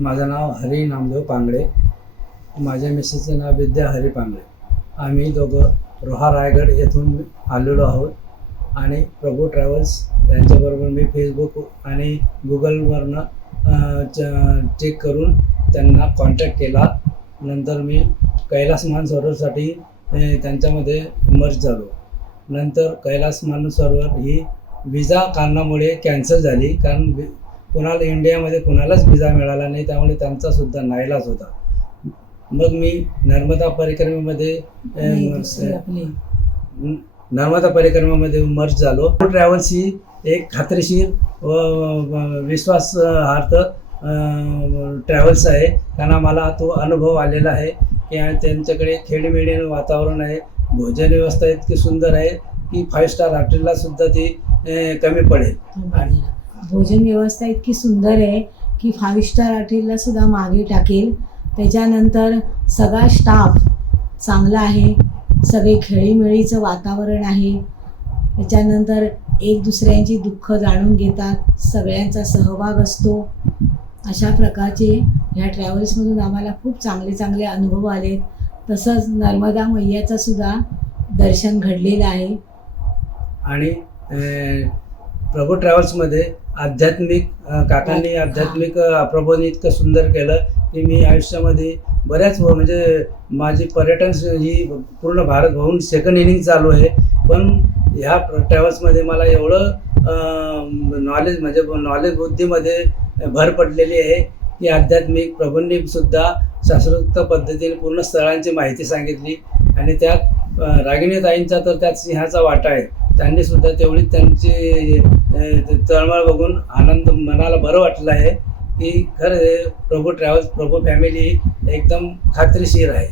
माझं नाव हरी नामदेव पांगडे माझ्या मिसेसचं नाव विद्या हरी पांगडे आम्ही दोघं रोहा रायगड येथून आलेलो आहोत. आणि प्रभू ट्रॅव्हल्स यांच्याबरोबर मी फेसबुक आणि गुगलवरनं च चेक करून त्यांना कॉन्टॅक्ट केला. नंतर मी कैलास मानसरोवरसाठी त्यांच्यामध्ये मर्ज झालो. नंतर कैलास मानसरोवर ही विजा कारणामुळे कॅन्सल झाली. कारण वि- कोणाला इंडियामध्ये कोणालाच विजा मिळाला नाही त्यामुळे त्यांचा सुद्धा नाईलाज होता. मग मी नर्मदा परिक्रमेमध्ये नर्मदा परिक्रमेमध्ये मर्ज झालो. ट्रॅव्हल्स ही एक खात्रीशीर व विश्वासार्थ ट्रॅव्हल्स आहे. त्यांना मला तो अनुभव आलेला आहे की त्यांच्याकडे खेळीमेळी वातावरण आहे. भोजन व्यवस्था इतकी सुंदर आहे की फाईव्ह स्टार हॉटेलला सुद्धा ती कमी पडेल. आणि भोजन व्यवस्था इतकी सुंदर आहे की फाईव्ह स्टार हॉटेलला सुद्धा मागे टाकेल. त्याच्यानंतर सगळा स्टाफ चांगला आहे. सगळे खेळीमेळीचं वातावरण आहे. त्याच्यानंतर एक दुसऱ्यांची दुःख जाणून घेतात. सगळ्यांचा सहभाग असतो. अशा प्रकारचे ह्या ट्रॅव्हल्समधून आम्हाला खूप चांगले चांगले अनुभव आले. तसंच नर्मदा मैयाचं सुद्धा दर्शन घडलेलं आहे. आणि प्रभू ट्रॅव्हल्समध्ये आध्यात्मिक काकांनी आध्यात्मिक अं, प्रबोधन इतकं सुंदर केलं की मी आयुष्यामध्ये बऱ्याच म्हणजे माझी पर्यटन ही पूर्ण भारत होऊन सेकंड इनिंग चालू आहे. पण ह्या ट्रॅव्हल्समध्ये मला एवढं नॉलेज म्हणजे नॉलेज बुद्धीमध्ये भर पडलेली आहे की आध्यात्मिक प्रभूंनी सुद्धा शास्त्रोक्त पद्धतीने पूर्ण स्थळांची माहिती सांगितली. आणि त्यात रागिणी ताईंचा तर त्यात सिंहाचा वाटा आहे. त्यांनी सुद्धा तेवढी त्यांची तळमळ बघून आनंद मनाला बरं वाटलं आहे की खरं हे प्रभू ट्रॅव्हल्स प्रभू फॅमिली एकदम खात्रीशीर आहे.